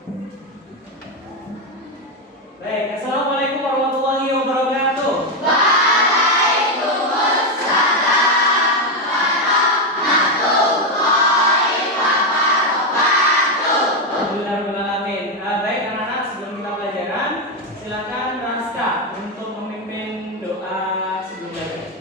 Baik, assalamualaikum warahmatullahi wabarakatuh. Alhamdulillahirrahmanirrahim. Baik anak-anak, sebelum kita pelajaran, silakan naskah untuk memimpin doa sebelum belajar.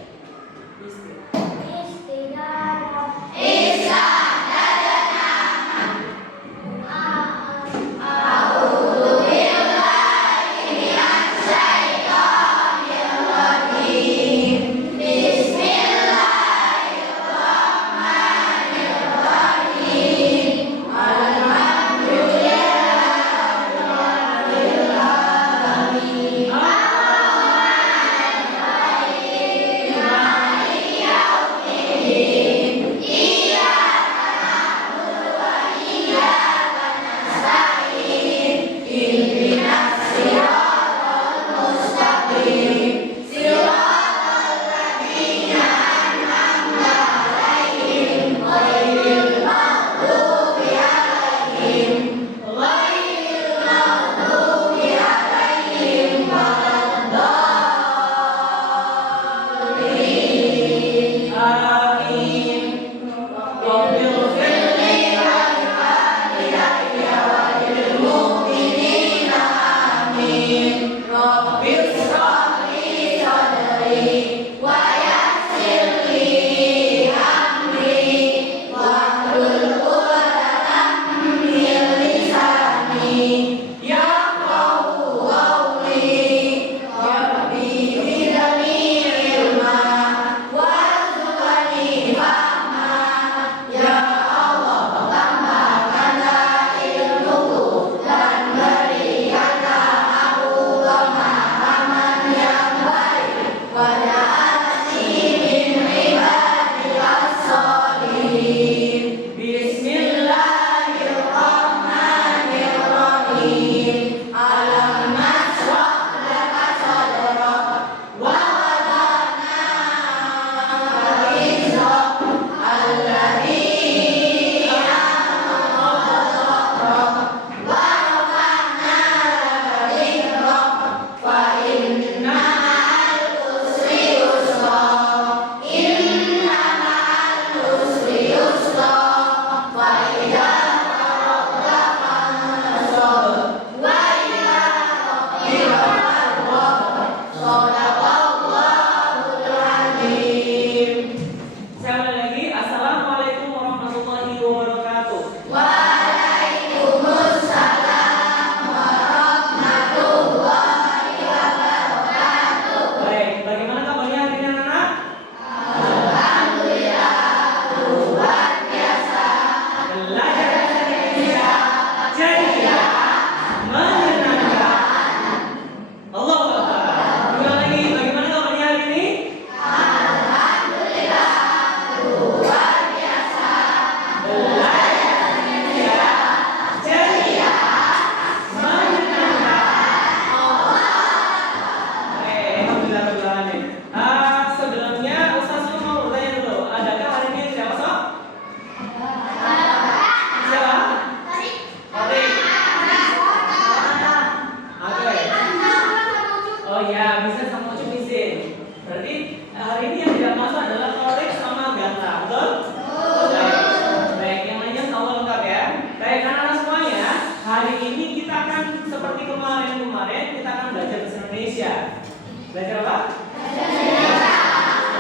Belajar apa?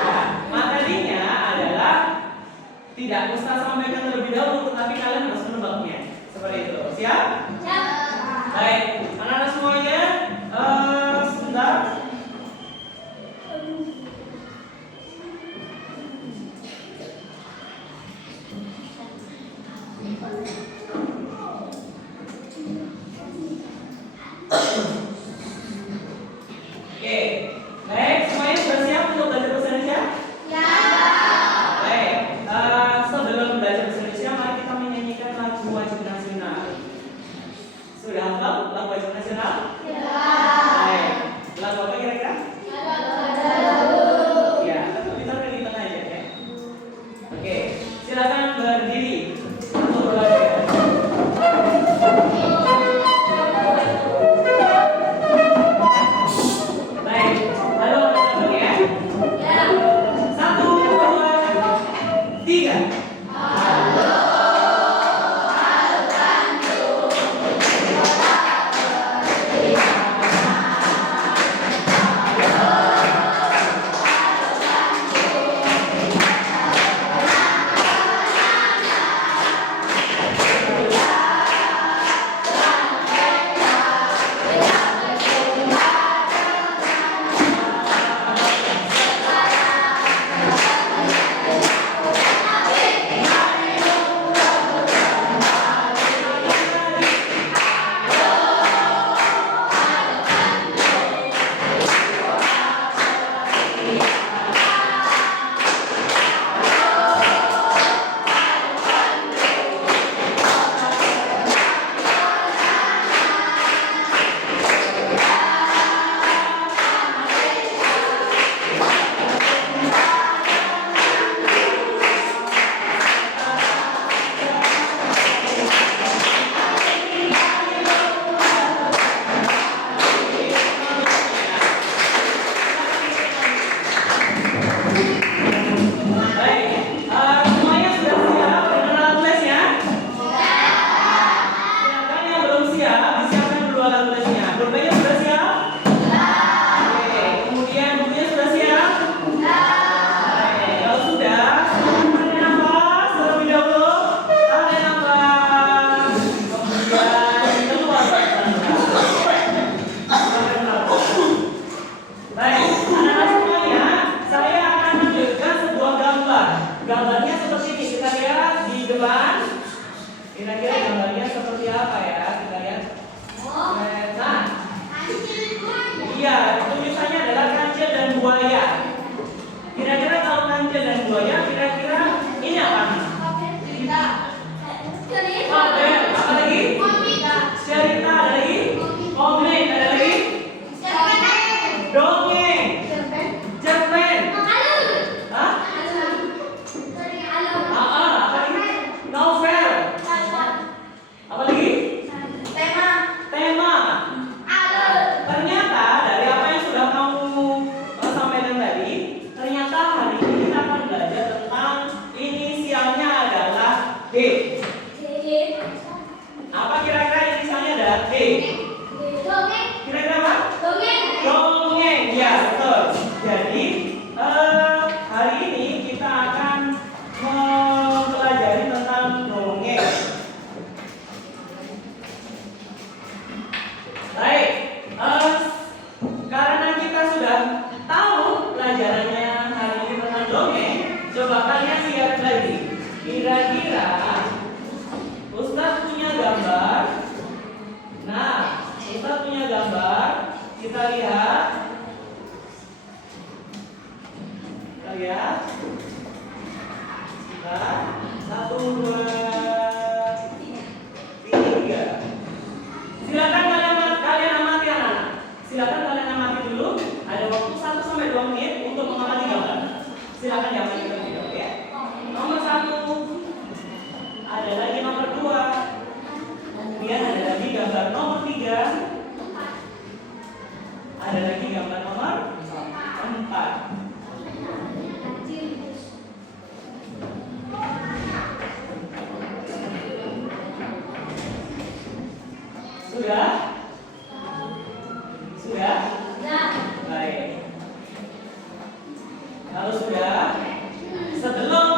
Nah, materinya adalah tidak Ustaz sampaikan terlebih dahulu, tetapi kalian harus menebaknya. Seperti itu. Siap? Siap. Baik, anak-anak semuanya, sebentar. Oke, baik, semuanya sudah siap untuk belajar bahasa Indonesia? Ya. Baik, sebelum belajar bahasa Indonesia, mari kita menyanyikan lagu wajib nasional. Sudah hafal lagu wajib nasional? Ya. Baik, lagu apa kira-kira? Ya, atau kita di tengah aja ya. Oke, silakan berdiri untuk belajar. gambarnya seperti apa ya? Kita lihat. Nah, iya, tulisannya adalah kancil dan buaya. Kira-kira kalau kancil dan buaya, kira-kira ini apa? Apa lagi? Cerita, ada lagi? Komik, ada lagi? Dongeng. Cerpen. Hah? Apa lagi? Novel. Apa lagi? Tema. Ternyata dari apa yang sudah kamu sampaikan tadi, ternyata hari ini kita akan belajar tentang inisialnya adalah D. Apa kira-kira inisialnya adalah D? Kira-kira apa? Dongeng. Ya, betul. Jadi hari ini kita akan mempelajari tentang dongeng. Baik, karena kita sudah tahu pelajarannya hari ini tentang dongeng, coba kalian lihat lagi. Kira-kira Ustadz punya gambar. Nah, Ustadz punya gambar. Kita lihat. Kita lihat. Sebentar. 1, 2, 3. Silakan kalian amati anak-anak. Silakan kalian amati dulu. Ada waktu 1 sampai 2 menit untuk mengamati gambar. Silakan diamati terlebih dahulu ya. Nomor 1. Ada lagi nomor 2. Kemudian ada lagi gambar nomor 3. Ada lagi gambar nomor 4. Sudah? Sudah? Baik. Kalau sudah, sebelum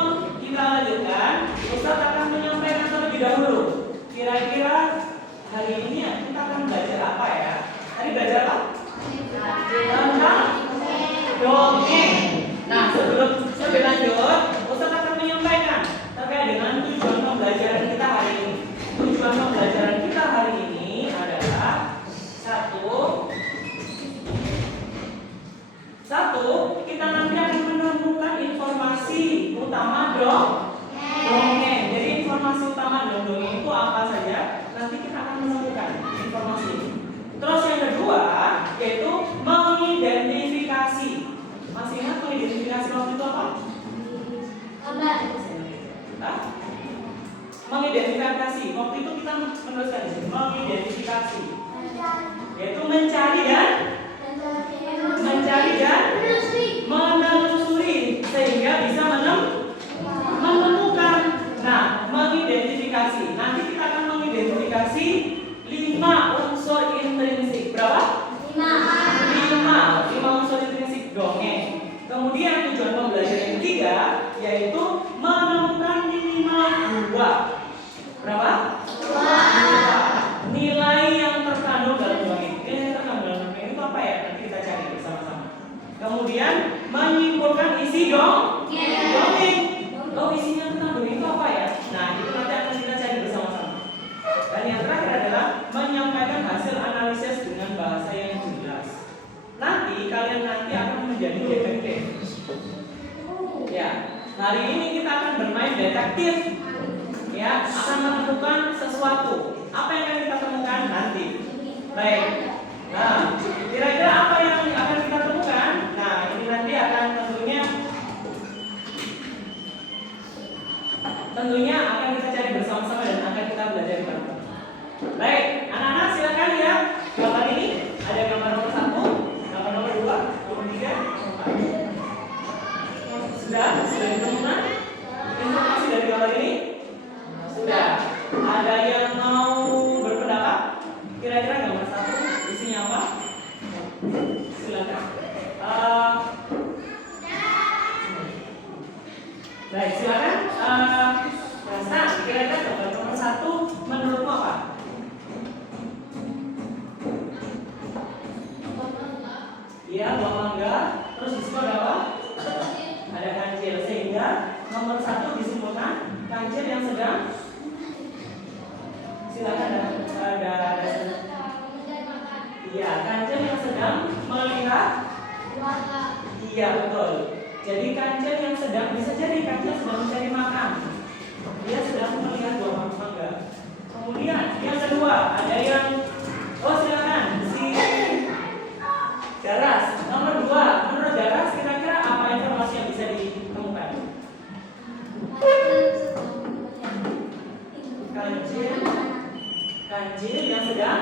kita lanjutkan, Ustadz akan menyampaikan terlebih dahulu. Kira-kira hari ini kita akan belajar apa ya? Tadi belajar apa? Tentang dongeng. Nah, sebelum lebih lanjut, Ustadz akan menyampaikan terkait dengan tujuan pembelajaran kita hari ini. Tujuan pembelajaran kita hari ini adalah satu, kita nanti akan menemukan informasi utama dongeng. Jadi informasi utama dongeng itu apa saja? Nanti kita akan menemukan informasi ini. Terus yang kedua yaitu mengidentifikasi. Masih ingat mengidentifikasi waktu itu apa? Mengidentifikasi. Waktu itu kita menuliskan di sini mengidentifikasi. Yaitu mencari dan menelusuri sehingga bisa menemukan. Nah, mengidentifikasi. Nanti kita akan mengidentifikasi 5 unsur intrinsik. Berapa? 5 unsur intrinsik dongeng. Kemudian tujuan pembelajaran yang ketiga yaitu menemukan minimal 2. Berapa? 2 nilai yang terkandung dalam dongeng. Nilai yang terkandung dalam dongeng itu apa ya? Nanti kita cari bersama-sama. Kemudian menyimpulkan isi dongeng. Isinya tentang dongeng itu apa ya? Nah, itu nanti akan kita cari bersama-sama. Dan yang terakhir adalah menyampaikan hasil analisis dengan bahasa yang jelas. Nanti kalian akan menjadi detektif. Ya, hari ini kita akan bermain detektif. Ya, akan menemukan sesuatu. Apa yang akan kita temukan nanti? Baik. Nah, kira-kira apa yang akan kita temukan? Nah, ini nanti akan tentunya akan kita cari bersama-sama dan akan kita belajar bareng. Baik, anak-anak silakan lihat gambar ini. Ada gambar nomor 1, gambar nomor 2, nomor 3, nomor 4. Sudah ditemukan informasi dari gambar ini? Sudah. Ada yang mau berpendapat? Kira-kira gambar 1 isinya apa? Silakan. Baik, silakan. Nah, kira-kira gambar nomor 1 menurutmu apa? Iya, buah mangga. Terus di situ ada apa? Ada kancil. Sehingga nomor 1 disimpulkan kancil yang sedang Iya, kancil yang sedang melihat. Iya, betul. Jadi kancil yang sedang, bisa jadi kancil sedang mencari makan. Dia sedang melihat buah mangga. Kemudian yang kedua ada yang, oh silakan si Daras. Nomor 2, menurut Daras kira-kira apa informasi yang bisa ditemukan? Kancil yang sedang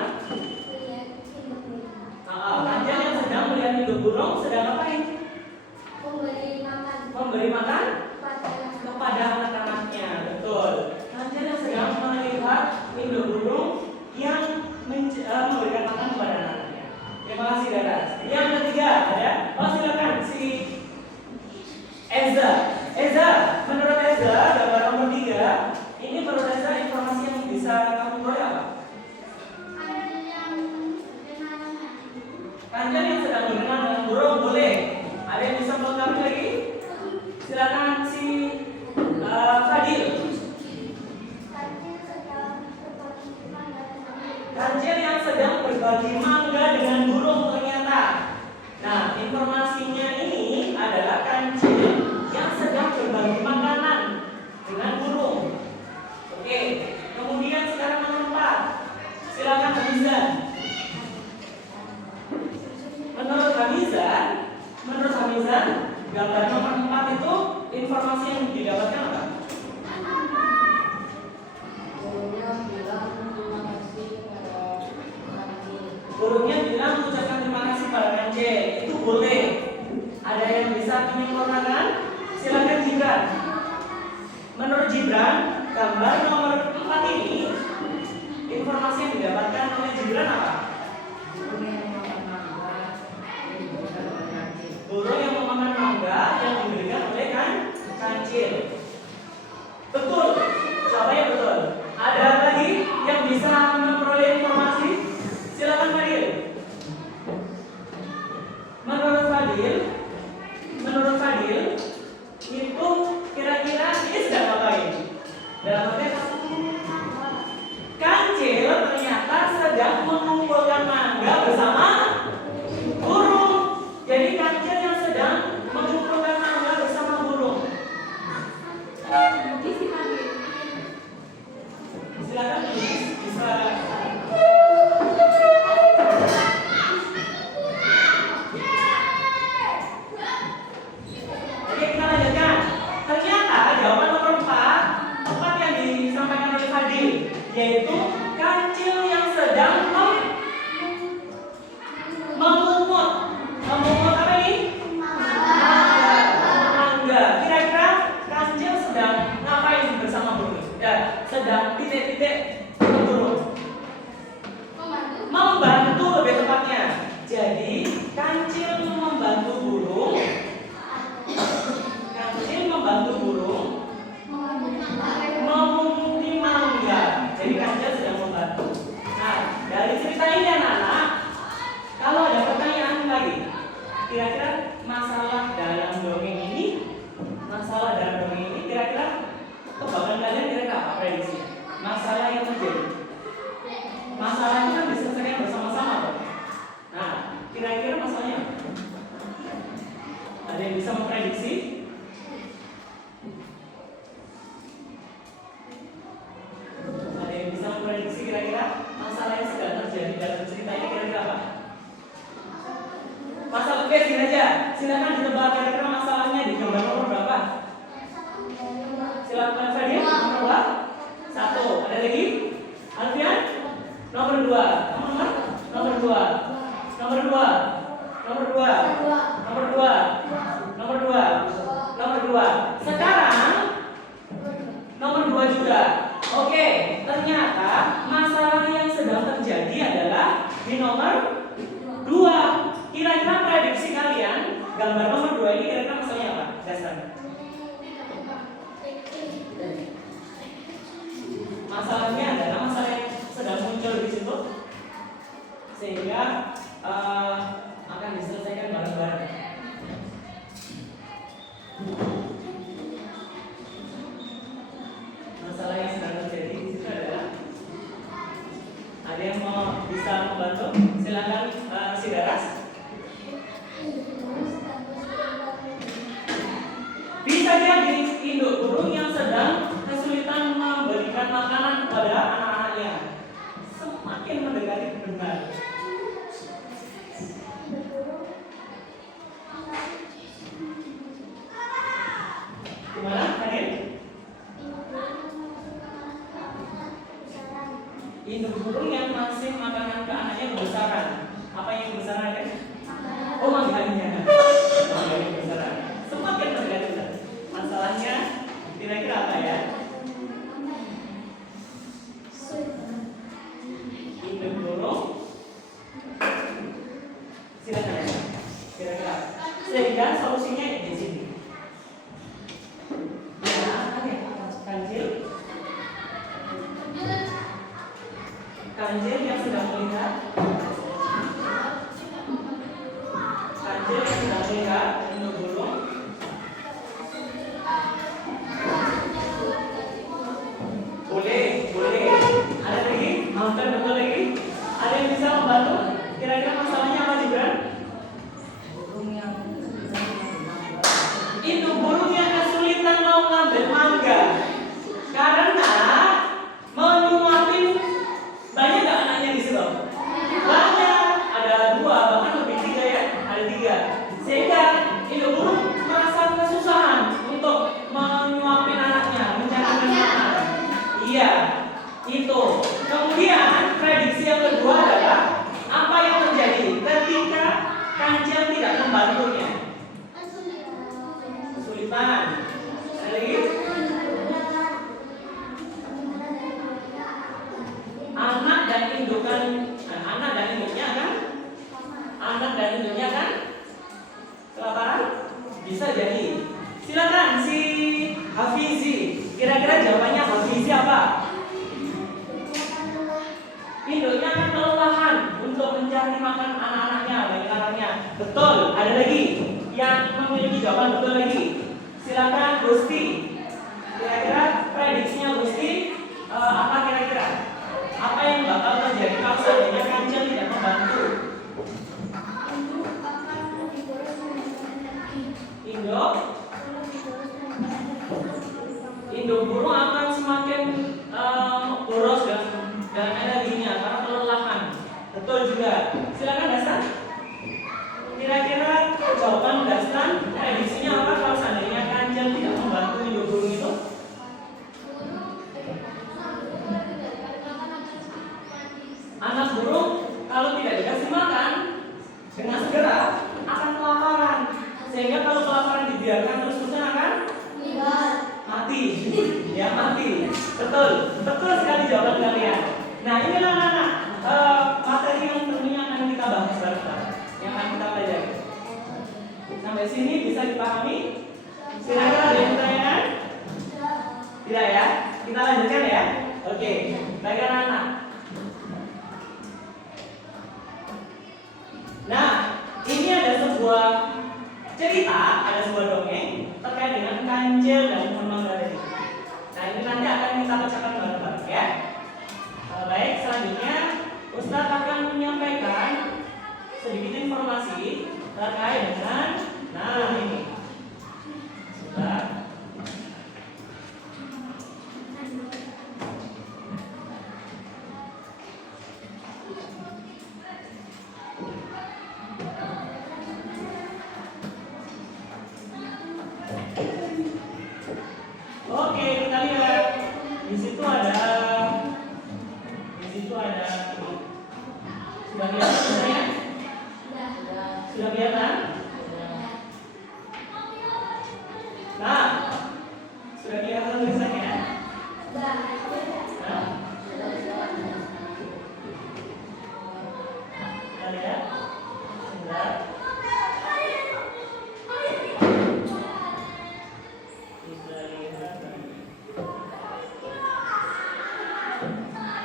kancil yang sedang melihat induk burung sedang ngapain? Memberi makan kepada anak-anaknya, betul. Kancil yang sedang melihat induk burung yang memberikan makan kepada anak-anaknya. Terima kasih Daras. Yang ketiga ada, oh silakan si Eza. Eza, menurut Eza gambar nomor 3 ini menurut Eza informasi yang bisa kamu peroleh apa? Kancil yang sedang berenang dengan burung, boleh. Ada yang bisa melengkapi lagi? Silakan si Fadil. Kancil yang sedang berbagi mangga dengan burung ternyata. Nah, informasinya ini adalah kancil yang sedang berbagi makanan dengan burung. Oke, kemudian sekarang nomor 4. Silakan Hamizan. Menurut Hamizan, gambar nomor 4 itu informasi yang didapatkan apa? Burungnya bilang mengucapkan terima kasih pada kancil. Itu boleh. Ada yang bisa menyempurnakan? Silakan Gibran. Menurut Gibran, gambar nomor 4 ini informasi yang didapatkan oleh Gibran apa? Burung yang memakan mangga yang diberikan oleh kancil. Betul. Siapa yang betul? Ada lagi yang bisa memperoleh informasi? Silakan Fadil. Menurut Fadil itu kira-kira ini sedang ngapain? Dalam arti kancil ternyata sedang mengumpulkan mangga bersama burung. Jadi kancil yang sedang mengumpulkan mangga bersama burung. Silakan bisa. Oke, kita lanjutkan. Ternyata jawaban nomor 4 tepat yang disampaikan oleh Fadil, yaitu kancil yang sedang memungut apa ini? Mangga. Kira-kira kancil sedang ngapain bersama burung? Ya, sedang titik-titik burung. Membantu lebih tepatnya. Jadi kancil membantu burung. Memunguti mangga. Jadi kancil sedang membantu. Nah, dari cerita ini anak-anak, kalau ada pertanyaan lagi, kira-kira masalah dalam dongeng ini kira-kira tebakan kalian kira-kira apa prediksinya? Masalah yang terjadi. Masalah itu kan diselesaikan bersama-sama, toh. Nah, kira-kira masalahnya apa? Ada yang bisa memprediksi? Ada yang bisa memprediksi kira-kira masalah yang sedang terjadi dalam cerita ini kira-kira apa? Masalah oke, sini aja. Silakan ditebak kira-kira masalahnya di gambar nomor berapa? Silakan Fadil, nomor berapa? 1. Ada lagi? Alfian? Nomor 2. Nomor 2. Nomor 2. Nomor 2. Nomor 2. Nomor 2. Nomor 2. Sekarang nomor 2 juga. Oke, ternyata masalah yang sedang terjadi adalah di nomor 2. Kira-kira prediksi kalian gambar nomor 2 ini kira-kira masalahnya apa? Dasarnya. Masalahnya adalah masalah yang sedang muncul di situ, sehingga akan diselesaikan bareng-bareng. Masalah yang sedang terjadi di situ adalah Ada yang mau bisa membantu? Silakan si Daras. Bisa jadi induk burung yang sedang kesulitan memberikan makanan kepada anak-anaknya. Semakin mendekati benar. Gimana, Hadir? Induk burung yang masih makanan ke anaknya kebesaran. Apa yang kebesaran, Hadir? Oh, manggilnya. Kebesaran. Semakin mendekati benar. Masalahnya kira-kira apa ya? Induk burung. Silakan ya. Kira-kira. Sehingga solusinya di sini. Kancil yang sedang melihat. Kancil yang sedang melihat induk burung. Boleh. Ada lagi? Maafkan betul lagi. Ada yang bisa membantu? Kira-kira masalahnya apa, Gibran? Induk burung yang kesulitan mau ngambil mangga karena menyuapin. Banyak nggak anaknya di situ? Banyak. Ada 2, bahkan lebih 3 ya. Ada 3. Sehingga induk burung merasa kesusahan untuk menyuapin anaknya, mencari makan. Iya, itu. Kemudian prediksi yang kedua adalah apa yang terjadi ketika kancil tidak membantunya? Kesulitan. Ada lagi? Anak dan induknya kan kelaparan? Bisa jadi. Silakan si Hafizi. Kira-kira jawabannya Hafizi apa? Induknya akan kelelahan untuk mencari makan anak-anaknya, bayi-bayinya. Betul. Ada lagi yang memiliki jawaban betul lagi. Silakan Gusti. Kira-kira prediksinya Gusti apa kira-kira? Apa yang bakal terjadi kalau seandainya kancil tidak membantu? Induk burung akan semakin boros dan energinya karena kelelahan. Betul juga. Silakan Dastan. Kira-kira jawaban Dastan prediksinya apa kalau seandainya kancil tidak membantu induk burung itu? Anak burung kalau tidak dikasih makan dengan segera akan kelaparan. Sehingga kalau kelaparan dibiarkan terus-terusan akan mati. Ya, mati. Betul sekali jawaban kalian. Nah, inilah anak materi yang tentunya akan kita bahas bareng-bareng, yang akan kita pelajari. Sampai sini bisa dipahami? Kira-kira ada yang pertanyaan? Tidak ya? Kita lanjutkan ya. Oke, baik anak-anak. Nah, ini ada sebuah cerita, ada sebuah dongeng terkait dengan kancil dan pohon mangga tadi. Nah, ini nanti akan kita bacakan bareng-bareng ya. Baik, selanjutnya Ustadz akan menyampaikan sedikit informasi terkait dengan ini. Sebentar. Oke, kita lihat. Di situ ada sudah kelihatan sebenarnya? Sudah kelihatan? Nah, sudah kelihatan tulisannya? Nah? Kita lihat. Sebentar.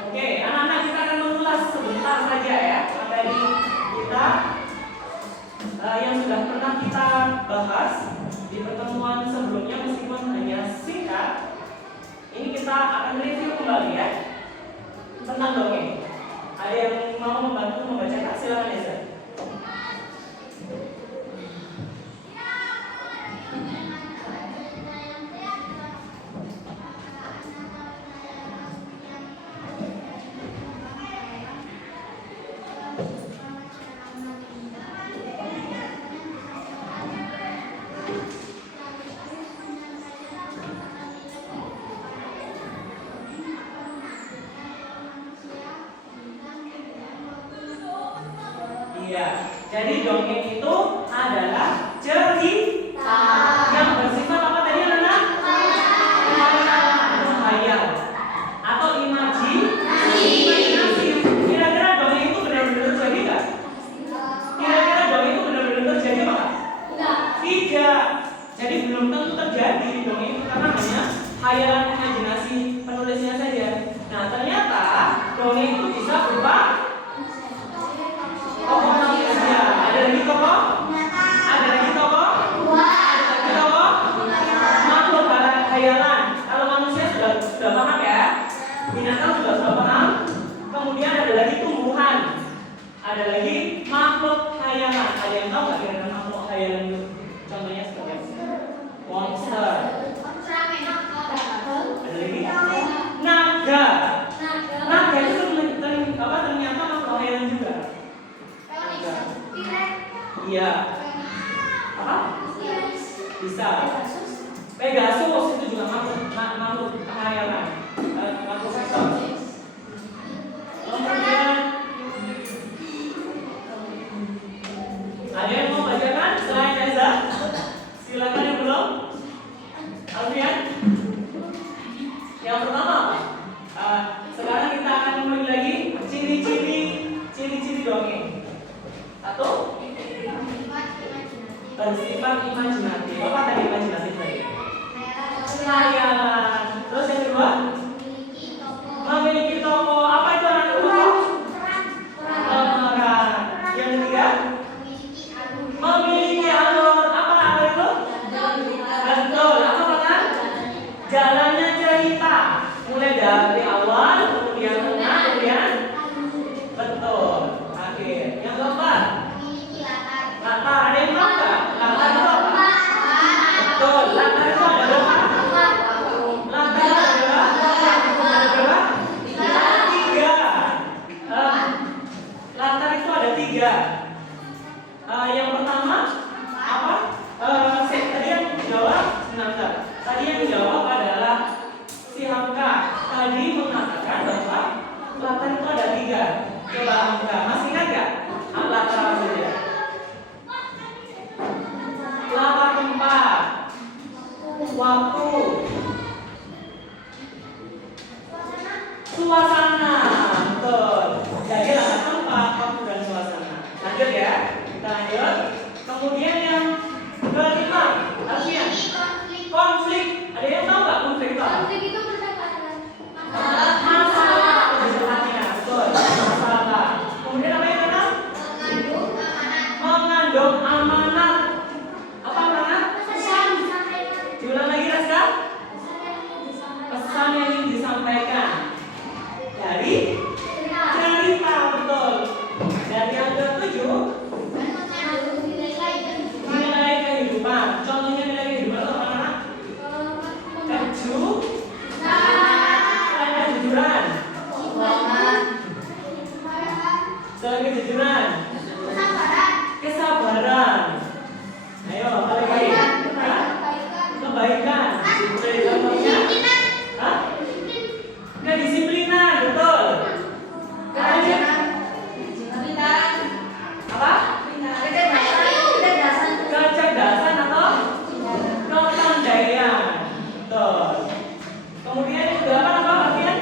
Oke, anak-anak kita akan mengulas sebentar saja ya materi kita yang sudah pernah kita bahas di pertemuan sebelumnya meskipun hanya singkat. Ini kita akan review kembali ya tentang dongeng. Ada Ada yang mau membantu membacakan? Silakan Eza. Iya, jadi dongeng itu adalah cerita yang bersifat apa tadi anak? Khayal atau imajinasi. Kira-kira dongeng itu benar-benar terjadi nggak? Kira-kira dongeng itu benar-benar terjadi apa? Tidak. Jadi belum tentu terjadi dongeng itu karena hanya khayalan imajinasi penulisnya saja. Nah ternyata dongeng itu bisa berupa tokoh manusia. Ada lagi tokoh? Ada lagi tokoh? Ada lagi tokoh? Makhluk khayalan. Kalau manusia sudah paham ya. Binatang sudah paham. Kemudian ada lagi tumbuhan. Ada lagi makhluk khayalan. Ada yang tahu nggak kira-kira makhluk khayalan itu? Contohnya seperti apa? Monster. Ada lagi? Naga. Naga itu ternyata makhluk khayalan juga. Iya. Apa? Bisa. Pegasus itu juga makhluk khayalan. Makhluk fiksal. Kemudian ada yang mau bacakan selain Eza? Silakan yang belum. Alfian. Yang pertama apa? Sekarang kita akan mulai lagi ciri-ciri dongeng. Satu, bersifat imajinatif. Apa tadi imajinatif tadi? Khayalan. Terus yang kedua, memiliki tokoh. Apa itu anak tokoh? Pemeran. Yang ketiga, memiliki alur. Apa alur itu? Betul. Apa kan? Jalannya cerita. Mulai dari awal, kemudian tengah, kemudian betul. Akhir. Yang keempat, latar. Ada yang tahu nggak? Latar itu apa? Betul. Latar itu adalah apa? Latar adalah tiga. Latar itu ada tiga. Yang pertama apa? Tadi yang jawab sebentar. Tadi yang jawab adalah si Hamka. Tadi mengatakan bahwa latar itu ada tiga. Coba Hamka, masih ingat nggak? Latar apa saja? Latar tempat, waktu, suasana. Betul. Jadi latar tempat, waktu dan suasana. Lanjut ya. Kita lanjut. Kemudian yang kelima, Alfian. Konflik. Ada yang tahu nggak konflik itu? Konflik itu percakapan. Masalah. Betul. Masalah. Kemudian apa yang keenam? Mengandung amanat. Apa amanat? Diulang lagi Raska. Pesan yang ingin disampaikan dari cerita. Betul. Dan yang ketujuh, nilai kehidupan. Contohnya nilai kehidupan itu apa anak? Kejujuran. Kejujuran. Kesabaran. Ayo, apa lagi? Kebaikan. Hah? Kedisiplinan, betul. Apa? Kecerdasan atau kepandaian. Betul. Kemudian yang kedelapan apa artinya?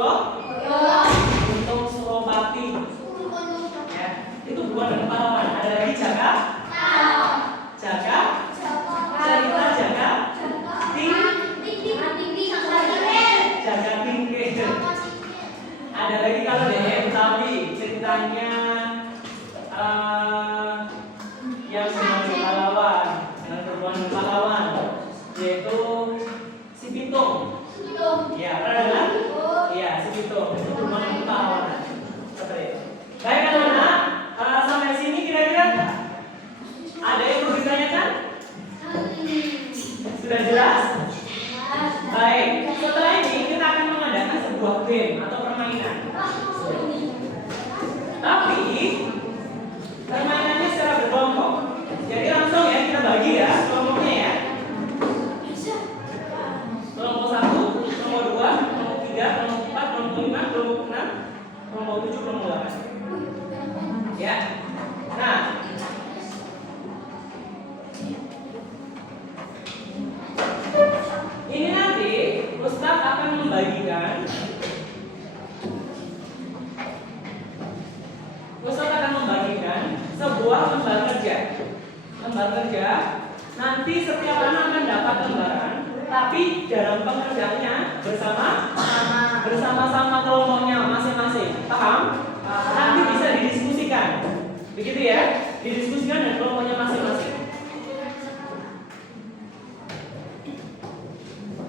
Untuk Suropati. Ya, itu bukan dengan pahlawan. Ada lagi Jaka. Jaka. Cerita Jaka. Jaka Tingkir. Ada lagi kalau DM Betawi ceritanya yang sebagai pahlawan, yang berhubungan dengan pahlawan, yaitu si Pitung. Ya, pernah dengar? Iya, si Pitung. Itu berhubungan dengan pahlawan. Seperti itu. Baik anak-anak, sampai sini kira-kira ada yang perlu ditanyakan? Sudah jelas? Baik, setelah ini kita akan mengadakan sebuah game atau permainan. Tapi permainannya secara berkelompok. Jadi langsung ya kita bagi ya kelompoknya ya. Kelompok 1, kelompok 2, kelompok 3, kelompok 4, kelompok 5, kelompok 6, kelompok 7, kelompok 8. Ya. Nah, ini nanti Ustaz akan membagikan sebuah lembar kerja. Lembar kerja nanti setiap anak akan dapat lembaran, tapi dalam pengerjaannya bersama-sama kelompoknya masing-masing. Paham? Nanti bisa didiskusikan. Begitu ya? Didiskusikan dengan kelompoknya masing-masing.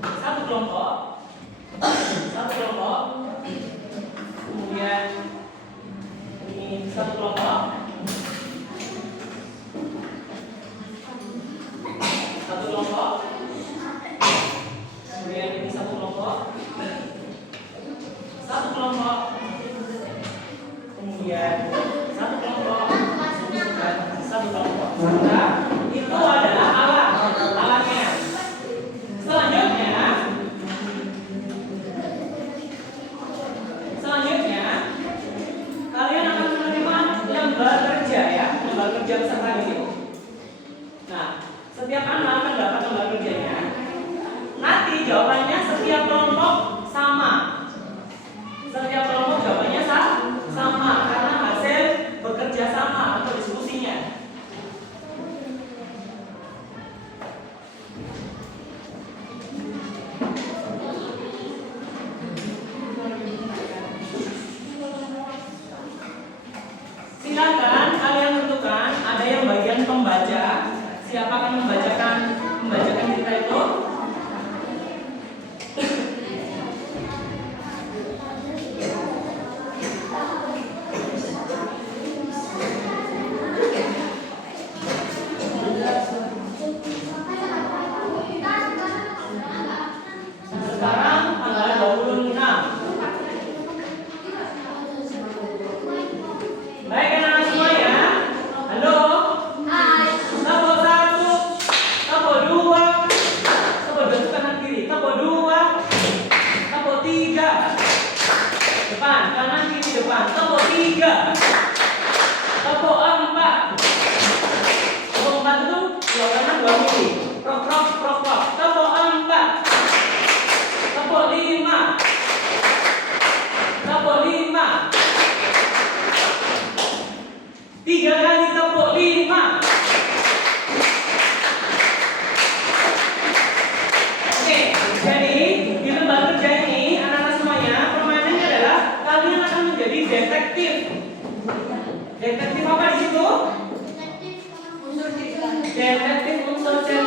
Satu kelompok. Kemudian ini satu kelompok. Kemudian ini satu kelompok. Kemudian satu kelompok. Dan satu kelompok. Nah, itu adalah alatnya. Selanjutnya kalian akan menerima lembar kerja ya, lembar kerja peserta didik. Nah, setiap anak akan dapat lembar kerjanya. Nanti jawabannya setiap kelompok sama. Setiap kelompok jawabannya sama karena hasil bekerja sama atau diskusinya. Silakan kalian tentukan, ada yang bagian pembaca. Siapa akan membacakan cerita itu? Sekarang tanggal 26. Baik anak-anak semua ya. Halo. Kelompok 1, kelompok 2, kelompok 2 itu kanan kiri, kelompok 2, kelompok 3, depan, kanan kiri depan, kelompok 3, kelompok 4, kelompok 4 itu dua kanan 2 kiri, kelompok 4, kelompok 5, kelompok 5, 3 kali kelompok 5. Oke, jadi di lembar kerja ini anak-anak semuanya permainannya adalah kalian akan menjadi detektif. Detektif apa di situ? Detektif unsur cerita.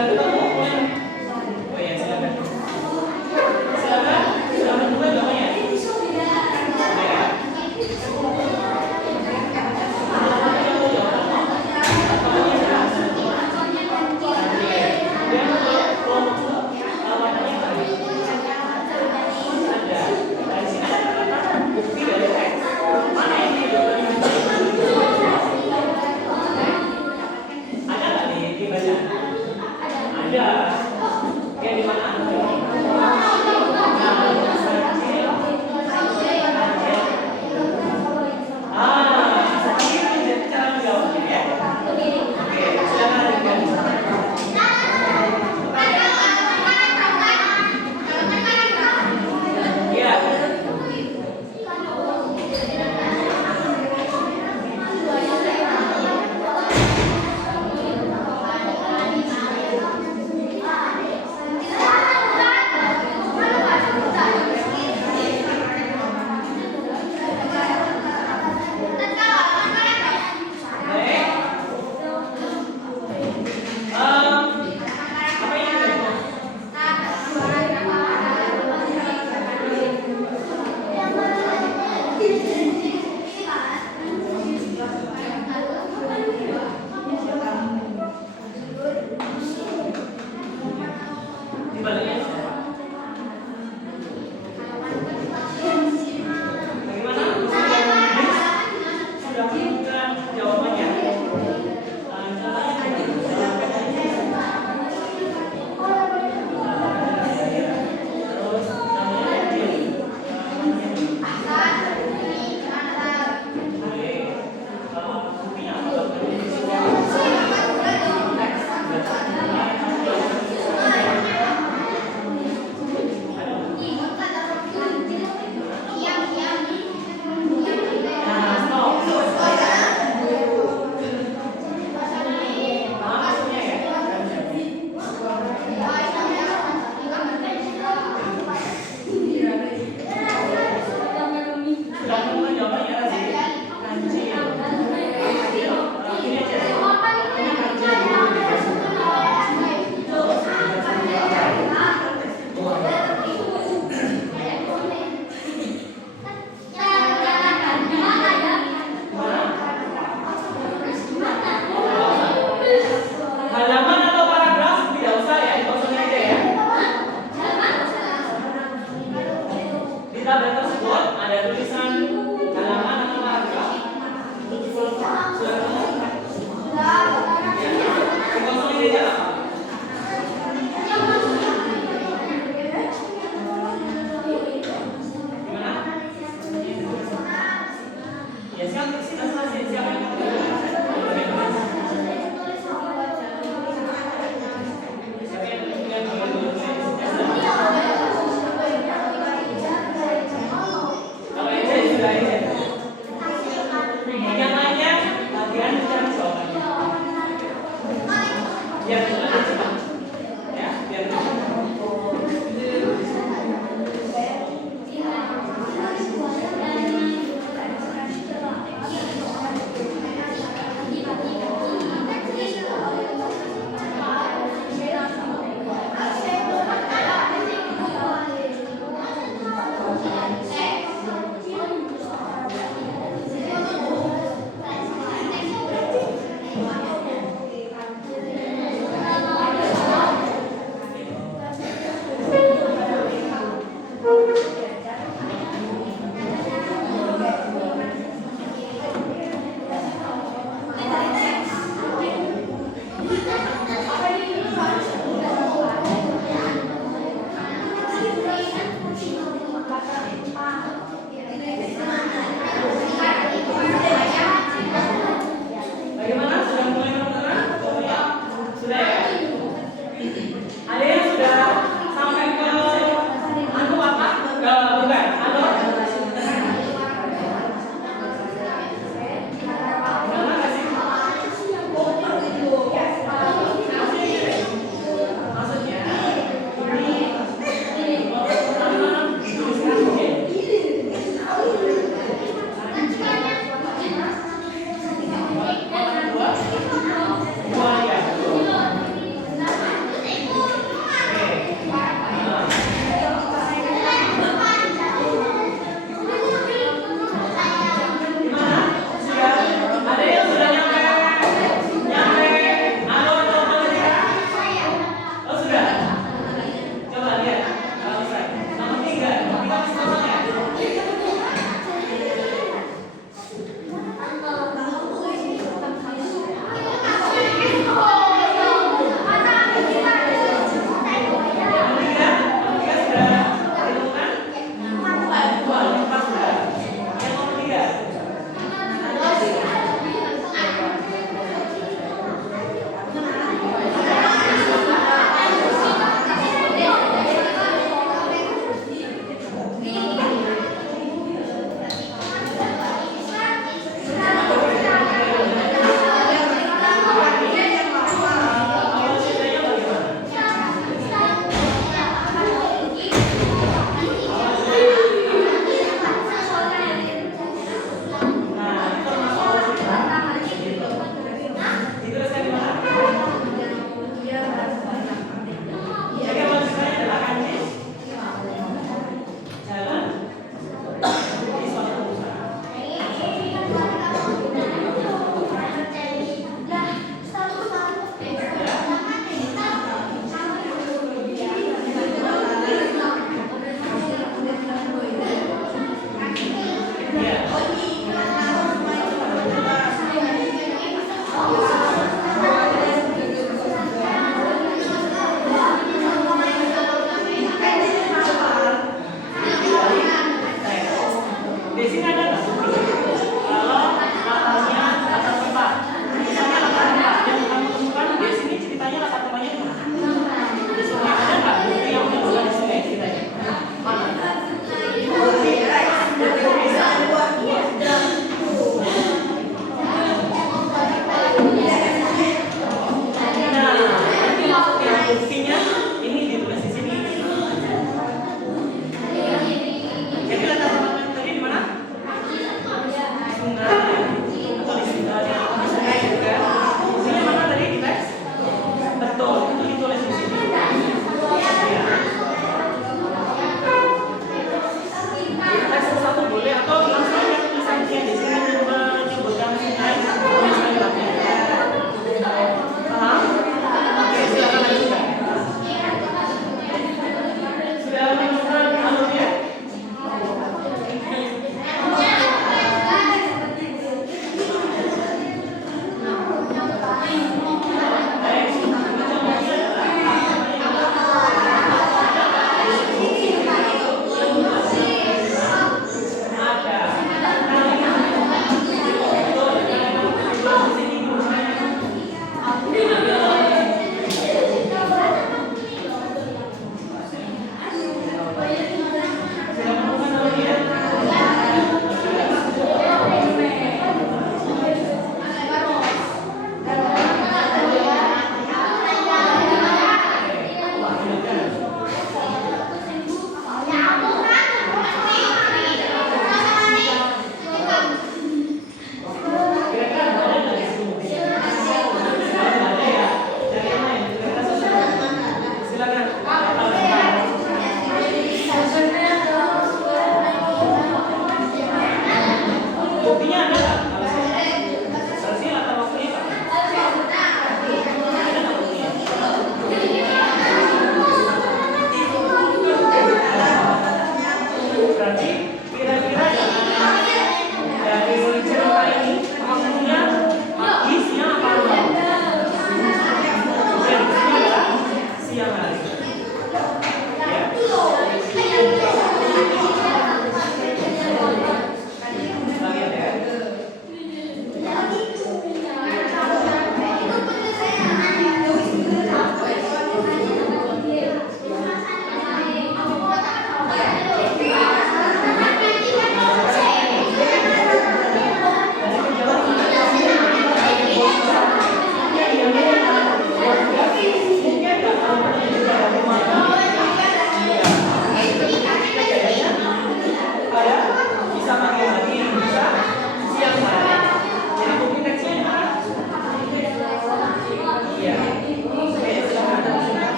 Sudah ketemu? Oh ya, silakan. Silakan, sudah ketemu jawabannya? Sudah ya?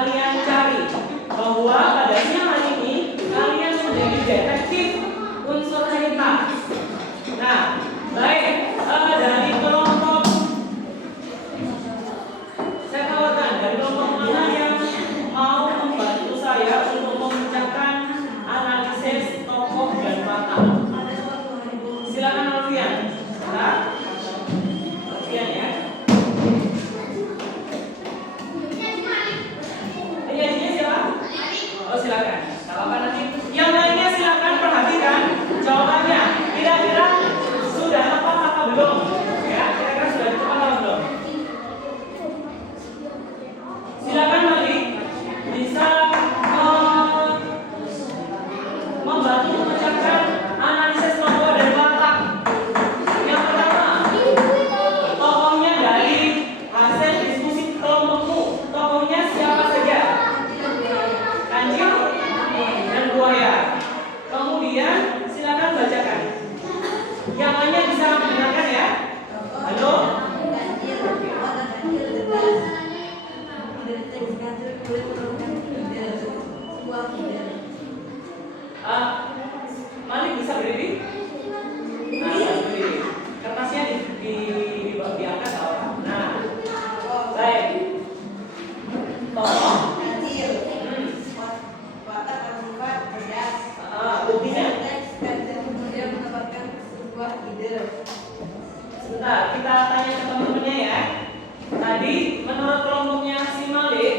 kalian cari bahwa pada siang hari ini kalian menjadi detektif unsur cerita. Nah, baik, dari kelompok saya tawarkan dari kelompok mana yang mau membantu saya untuk memecahkan analisis tokoh dan watak. Silakan Alfian. Nah, Alfian ya. Ini siapa? Oh silakan. Gak apa-apa nanti. Yang lainnya silakan perhatikan jawabannya. Kira-kira sudah hafal apa belum? Ya, kira-kira sudah hafal apa belum? Silakan Malik bisa membantu memecahkan analisis tokoh dan watak. Yang pertama, tokohnya dari hasil diskusi kelompokmu. Tokohnya siapa saja? Kancil dan buaya. Kemudian silakan bacakan. Yang lainnya bisa mendengarkan ya. Halo. Malik bisa berdiri? Nah, berdiri. Kertasnya diangkat apa? Nah, baik. Tokoh. Buktinya. Sebentar, kita tanya ke teman-temannya ya. Tadi menurut kelompoknya si Malik,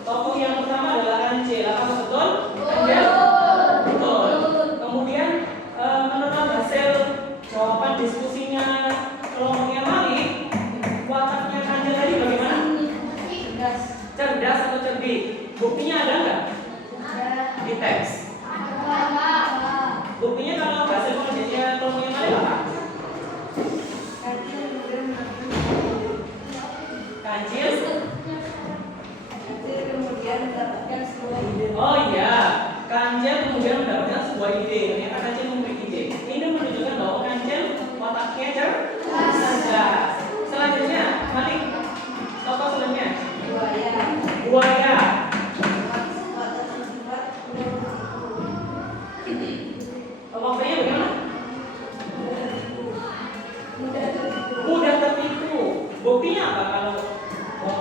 tokoh yang pertama adalah Kancil. Apakah betul? Kancil? Betul. Kemudian menurut hasil jawaban diskusinya kelompoknya Malik, wataknya Kancil tadi bagaimana? Cerdas atau cerdik? Buktinya ada nggak? Di teks. Buktinya kalau hasil penelitiannya kelompoknya Malik apa? Kancil kemudian mendapatkan sebuah ide. Oh iya, Kancil kemudian mendapatkan sebuah ide. Ternyata Kancil memiliki ide. Ini menunjukkan bahwa Kancil wataknya cerdas. Selanjutnya, Malik, tokoh selanjutnya. Buaya. Waktunya bagaimana? Mudah tertipu. Buktinya apa kalau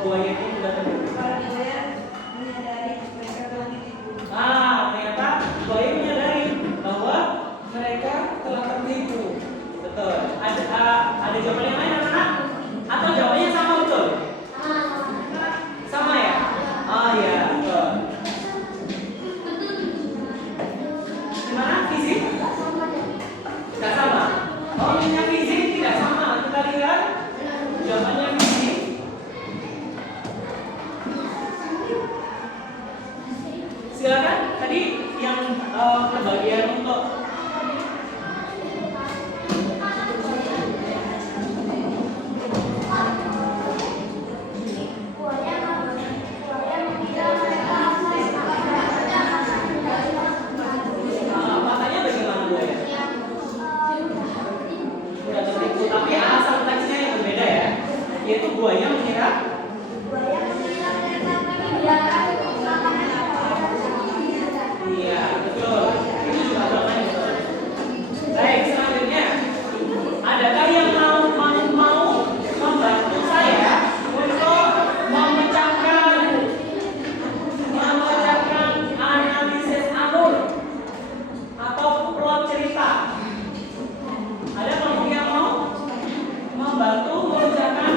buaya ini mudah tertipu? Ternyata buaya menyadari bahwa mereka telah tertipu. Betul. Ada jawaban yang lain anak-anak? Atau jawabannya sama betul? Sama ya? Oh iya, betul. Gimana? Fisik? Tidak sama. Oh, ini fisik tidak sama. Kita lihat jawabannya fisik. Silakan. Tadi yang kebagian untuk yaitu buaya mengira iya betul, ini juga jawabannya betul. Baik, selanjutnya adakah yang mau membantu saya untuk memecahkan analisis alur atau plot cerita? Ada kelompok yang mau membantu memecahkan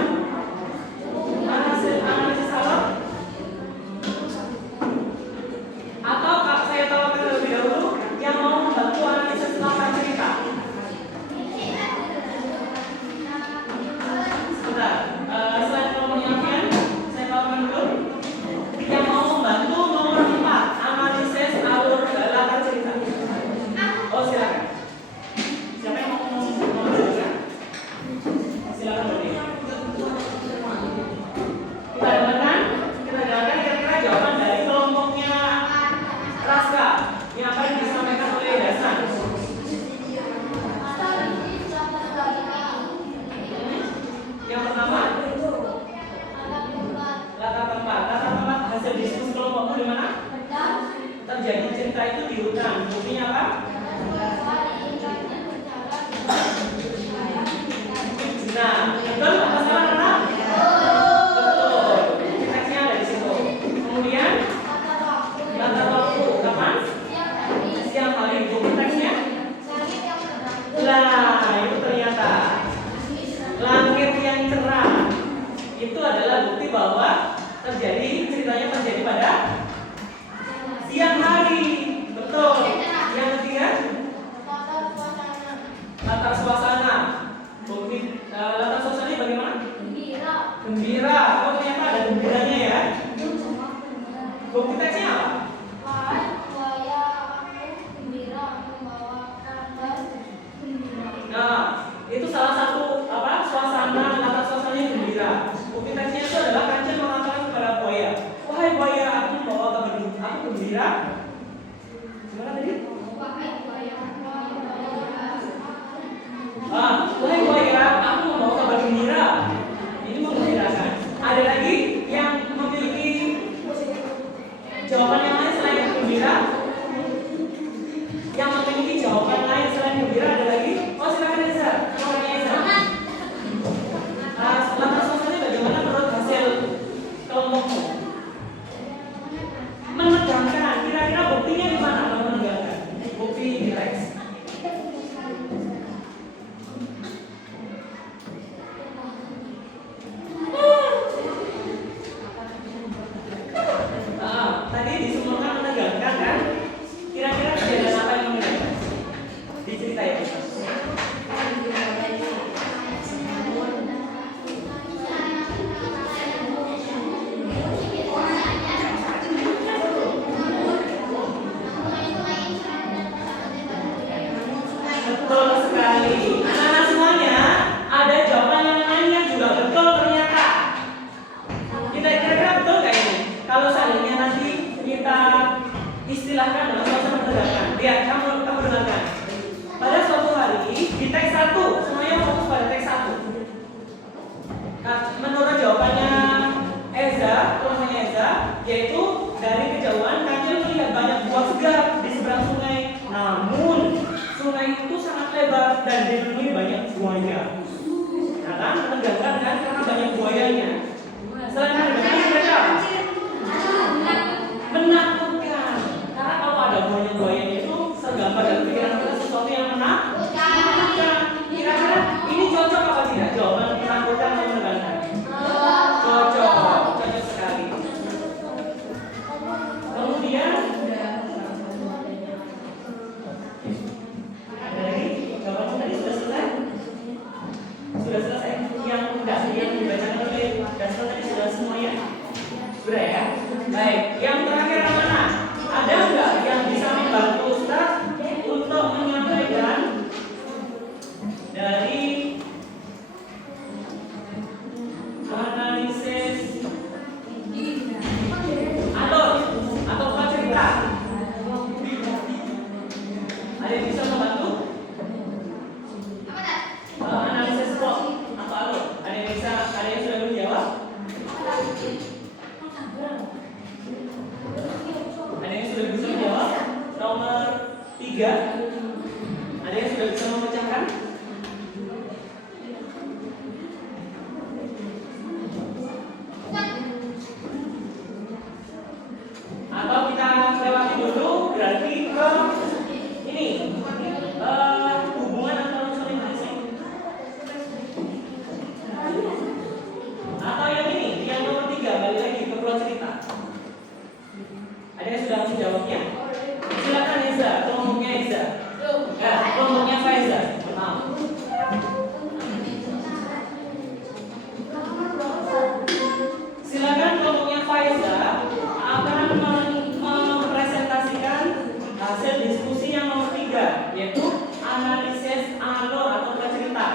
bahwa ceritanya terjadi pada siang hari. Betul. Yang ketiga, latar suasana. Bukti latar suasananya bagaimana? Gembira. Oh, ternyata ada gembiranya ya. Bukti teksnya apa? Nah, itu salah satu suasana, latar suasananya gembira. Bukti teksnya itu adalah kancil mengatakan kepada buaya, wahai buaya, aku membawa kabar aku gembira. Gimana tadi? Wahai buaya, aku membawa kabar gembira. Ini menggembirakan. Ada lagi yang memiliki jawaban yang lain selain gembira? Yang memiliki jawaban lain selain gembira ada lagi? Oh, silakan Eza. Namanya Eza. Latar suasananya bagaimana menurut hasil kelompokmu? Menegangkan. Kira-kira buktinya di mana kalau menegangkan? Bukti di teks. Tadi disebutkan menegangkan kan? Kira-kira kejadian apa yang menegangkan? Diceritain. Betul sekali. Anak-anak semuanya, ada jawaban yang lainnya juga betul ternyata. Kita kira-kira betul nggak ini? Kalau seandainya nanti kita istilahkan dalam suasana menegangkan. Lihat, kamu dengarkan. Pada suatu hari di teks 1, semuanya fokus pada teks 1. Nah, menurut jawabannya Eza, kelompoknya Eza, yaitu dari kejauhan kancil melihat banyak buah segar di seberang sungai. Namun sungai itu sangat lebar dan dipenuhi banyak buaya. Nah kan, menegangkan kan karena banyak buayanya. Selain menegangkan mereka menakutkan. Karena kalau ada banyak buayanya itu tergambar dalam pikiran kita sesuatu yang menakutkan. Kira-kira ini cocok apa tidak? Jawaban menakutkan atau menegangkan? Cocok sekali. Kemudian ada lagi? Jawaban tadi sudah selesai? Sudah selesai? Yang dibacakan oleh Dasar tadi sudah semuanya? Sudah ya? Baik, yang terakhir mana? Ada nggak yang bisa membantu Ustaz untuk menyampaikan dari analisis alur atau plot cerita? Ada yang bisa membantu? Analisis plot atau alur? Ada yang sudah menjawab? Ada yang sudah bisa menjawab? Nomor 3. Ada yang sudah bisa memecahkan? Atau kita lewati dulu, berarti ke ini hubungan antara unsur intrinsik. Atau yang ini, yang nomor 3, balik lagi ke plot cerita. Ada yang sudah menjawabnya? Silakan Eza, kelompoknya Eza. Ya, kelompoknya Faiza. Silakan kelompoknya Faiza akan mempresentasikan hasil diskusi yang nomor 3, yaitu analisis alur atau plot cerita.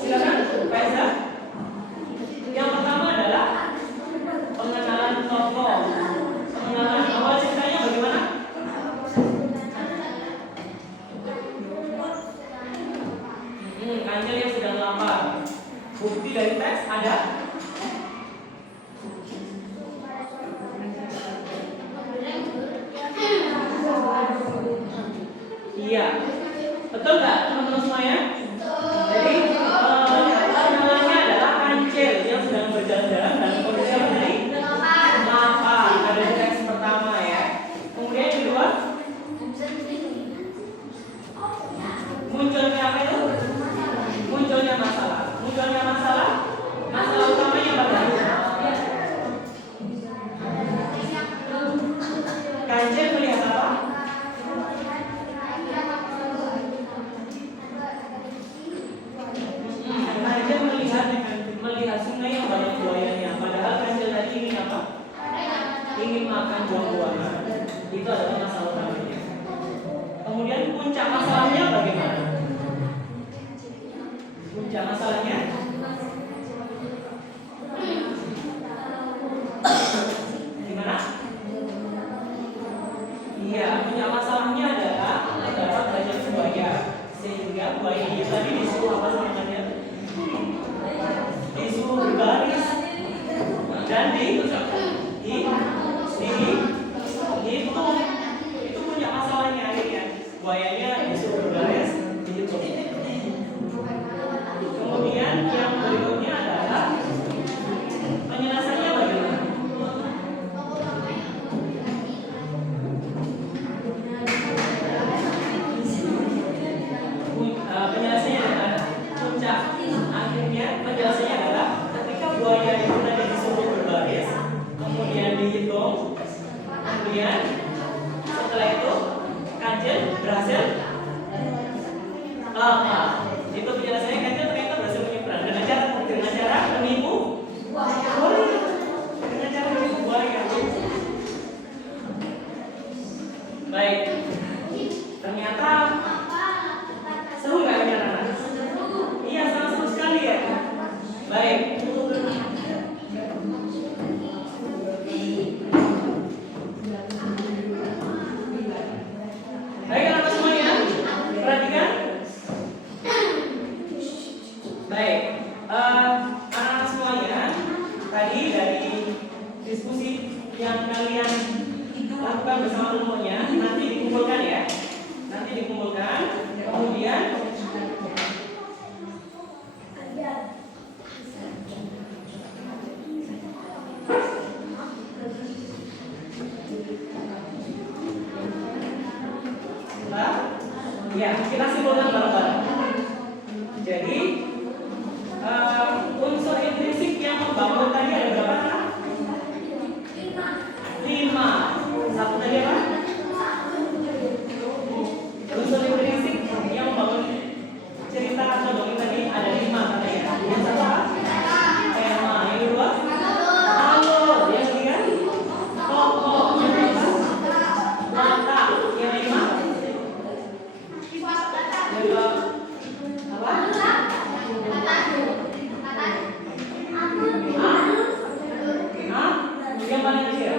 Silakan Faiza. Yang pertama adalah pengenalan tokoh. Pengenalan awal ceritanya bagaimana? Kancil yang sedang lapar. Bukti dari teks ada? Iya. Betul nggak teman-teman semuanya? Jadi pengenalannya adalah kancil yang sedang berjalan-jalan dalam kondisi yang dari lapar. Ada di teks pertama ya. Kemudian yang kedua, Munculnya apa itu? Munculnya masalah. Munculnya masalah. Masalah utamanya apa? Kanjeng melihat apa? Kanjeng melihat sungai yang banyak buayanya. Padahal Kanjeng tadi ingin apa? Ingin makan buah-buahan. Itu adalah masalah utamanya. Kemudian puncak masalahnya bagaimana? Puncak masalahnya gimana? Iya, puncak masalahnya adalah banyak buaya, sehingga buaya ini tadi disuruh apa namanya? Disuruh berbaris dan dihitung. Itu puncak masalahnya akhirnya. Buayanya disuruh berbaris, dihitung. Kemudian yang berikutnya adalah penyelesaiannya bagaimana? Penyelesaiannya adalah puncak. Akhirnya penjelasannya adalah ketika buaya itu tadi disuruh berbaris, kemudian dihitung, kemudian setelah itu Kanjeng berhasil itu penjelasannya. Kanjeng ternyata berhasil menyeberang dengan cara menipu buaya. Dengan cara menipu buaya. Baik. Ternyata seru nggak ya anak? Iya, sangat seru sekali ya. Baik. Baik anak semuanya, perhatikan. Baik, anak-anak semuanya, tadi dari diskusi yang kalian lakukan bersama ilmunya nanti dikumpulkan ya. Nanti dikumpulkan, kemudian ya, kita simpulkan bareng-bareng. Jadi unsur intrinsik yang membangun tadi ada berapa? 5. Satu tadi apa? Unsur intrinsik yang membangun cerita atau dongeng tadi ada 5 katanya. Yang satu apa? Tema. Yang kedua? Alur. Yang ketiga? Tokoh. Yang keempat? Latar. Yang kelima? Yang paling kecil.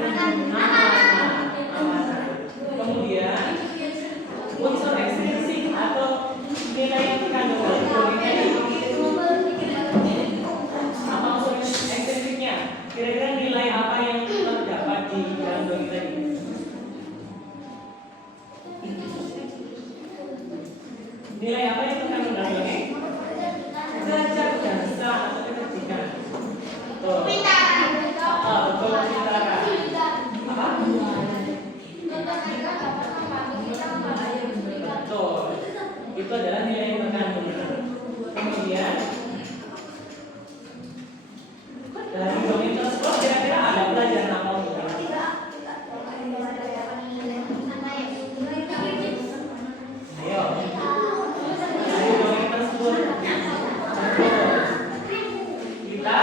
Kemudian unsur ekstrinsik atau nilai yang terkandung dalam dongeng tadi. Apa unsur ekstrinsiknya? Kira-kira nilai apa yang terdapat di dalam dongeng tadi? Nilai apa yang terkandung dalam dongeng? Kecerdasan atau kecerdikan. Betul. Betul, pintaran. Apa? Betul. Itu adalah nilai yang terkandung. Kemudian dari dongeng tersebut kira-kira ada pelajaran apa untuk kita? Ayo. Dari dongeng tersebut kita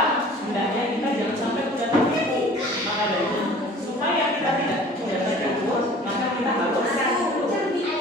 hendaknya kita jangan sampai mudah tertipu. Maka dari itu supaya kita tidak mudah tertipu, maka kita harus apa namanya?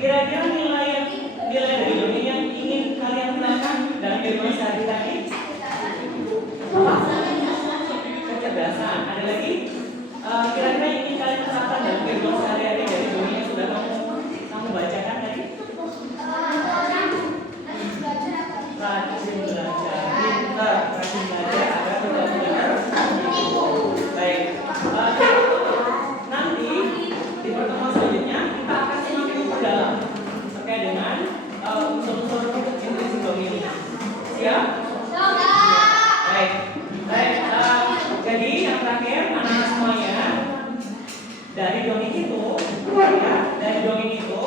Kira-kira nilai dari dongeng yang ingin kalian terapkan dalam kehidupan sehari-hari? Apa? Kecerdasan. Ada lagi? Kira-kira yang ingin kalian terapkan dalam kehidupan sehari-hari dari dongeng yang sudah kamu bacakan tadi? Rajin belajar, pintar, rajin belajar agar tidak benar. Baik. Nanti di pertemuan selanjutnya kita akan semakin memperdalam terkait dengan unsur-unsur intrisi dongeng ini. Siap? Baik. Baik. Jadi yang terakhir anak-anak semuanya, dari dongeng itu, ya, dari dongeng itu,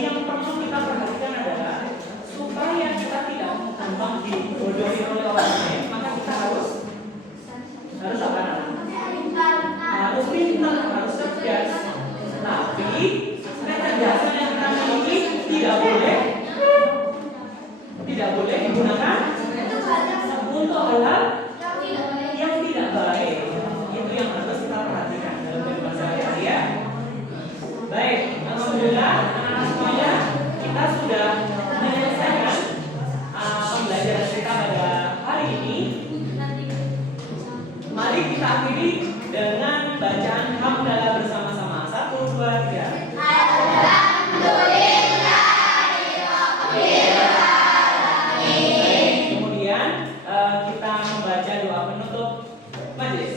yang perlu kita perhatikan adalah supaya kita tidak gampang dibodohi oleh orang lain, maka kita harus apa namanya? Harus pintar, harus cerdas. Tapi kecerdasan yang kita miliki tidak boleh digunakan untuk hal-hal yang tidak baik. Itu yang harus kita perhatikan dalam kehidupan sehari-hari ya. Baik, alhamdulillah anak-anak semuanya, kita sudah menyelesaikan pembelajaran kita pada hari ini. Mari kita akhiri dengan bacaan hamdalah bersama-sama. 1, 2, 3. Kemudian kita membaca doa penutup majelis.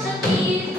Sedih.